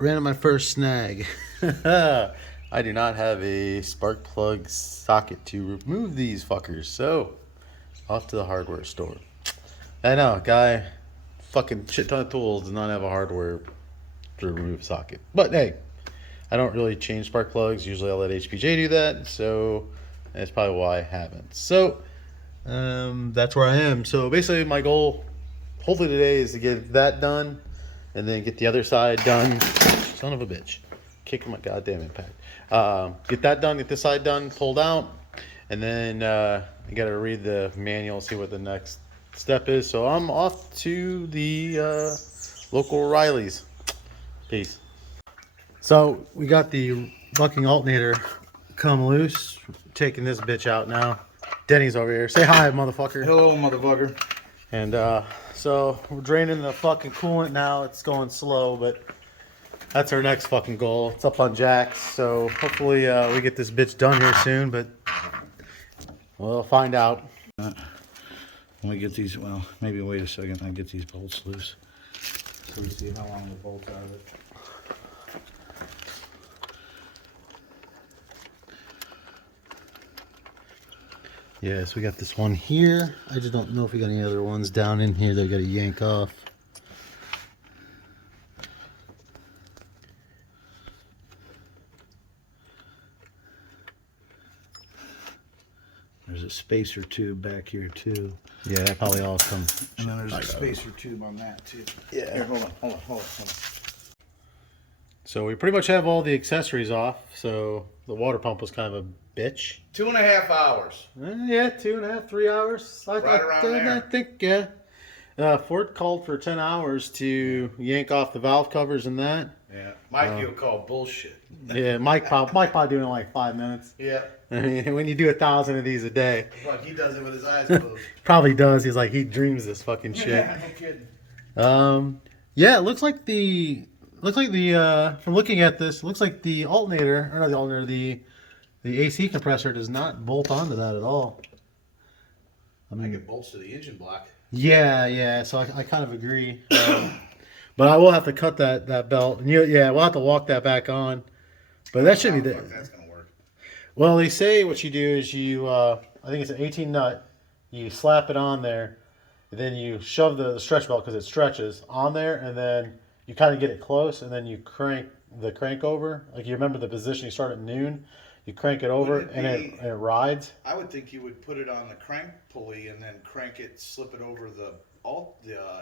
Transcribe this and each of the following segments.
ran into my first snag. I do not have a spark plug socket to remove these fuckers, so off to the hardware store. I know, guy, fucking shit ton of tools does not have a hardware to remove socket. But hey, I don't really change spark plugs. Usually I'll let HPJ do that, so that's probably why I haven't. So that's where I am. So basically my goal, hopefully today, is to get that done and then get the other side done. Son of a bitch. Kicking my goddamn impact. Get that done, get this side done, pulled out, and then you got to read the manual, see what the next step is. So I'm off to the local O'Reilly's. Peace. So we got the bucking alternator come loose. Taking this bitch out now. Denny's over here. Say hi, motherfucker. Hello, motherfucker. And so we're draining the fucking coolant now. It's going slow, but that's our next fucking goal. It's up on jacks, so hopefully we get this bitch done here soon, but we'll find out. When we get these, well, maybe wait a second, I get these bolts loose. So we see how long the bolts are of it. Yes, we got this one here. I just don't know if we got any other ones down in here that we got to yank off. There's a spacer tube back here too. Yeah, that probably all comes. And then there's a spacer tube on that too. Yeah. Here, hold on. So we pretty much have all the accessories off. So the water pump was kind of a bitch. 2.5 hours. Yeah, 2.5, 3 hours. Right around there. I think, yeah. Ford called for 10 hours to yank off the valve covers and that. Yeah, Mike, you'll call bullshit. Yeah, Mike probably doing it in like 5 minutes. Yeah. I mean, when you do 1,000 of these a day. Like he does it with his eyes closed. Probably does. He's like, he dreams this fucking shit. Yeah, no kidding. Yeah, it looks like the from looking at this, it looks like the alternator, or not the alternator, the AC compressor does not bolt onto that at all. I mean, it bolts to the engine block. Yeah. So I kind of agree. But I will have to cut that belt. And we'll have to walk that back on. But that should be there. That's gonna work. Well, they say what you do is you, I think it's an 18 nut. You slap it on there, and then you shove the stretch belt because it stretches on there, and then you kind of get it close, and then you crank the crank over. Like you remember the position you start at noon. You crank it over, and it rides. I would think you would put it on the crank pulley and then crank it, slip it over the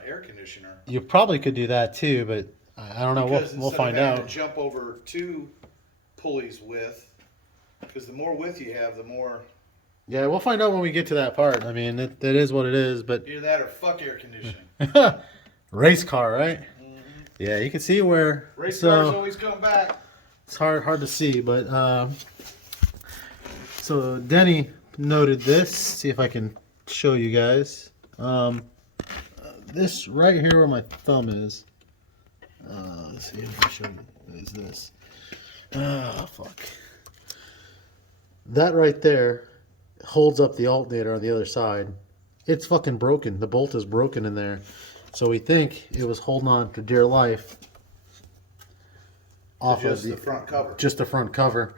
air conditioner. You probably could do that too, but I don't know. We'll find out. To jump over 2 pulleys width, because the more width you have, the more. Yeah, we'll find out when we get to that part. I mean, that is what it is. But either that or fuck air conditioning. Race car, right? Mm-hmm. Yeah, you can see where race cars always come back. It's hard to see, but so Denny noted this. See if I can show you guys. This right here where my thumb is. Let's see if I can show you. Is this? Fuck. That right there holds up the alternator on the other side. It's fucking broken. The bolt is broken in there. So we think it was holding on for dear life. Off just of the front cover. Just the front cover.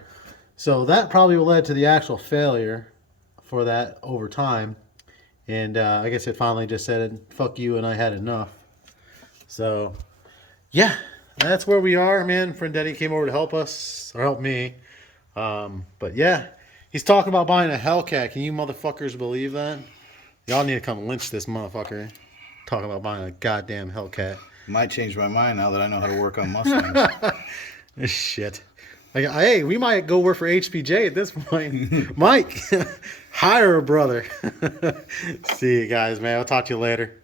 So that probably led to the actual failure for that over time. And I guess it finally just said, fuck you, and I had enough. So, yeah, that's where we are, man. Friend Denny came over to help us, or help me. But yeah, he's talking about buying a Hellcat. Can you motherfuckers believe that? Y'all need to come lynch this motherfucker. Talking about buying a goddamn Hellcat. Might change my mind now that I know how to work on Mustangs. Shit. Like, hey, we might go work for HPJ at this point. Mike, hire a brother. See you guys, man. I'll talk to you later.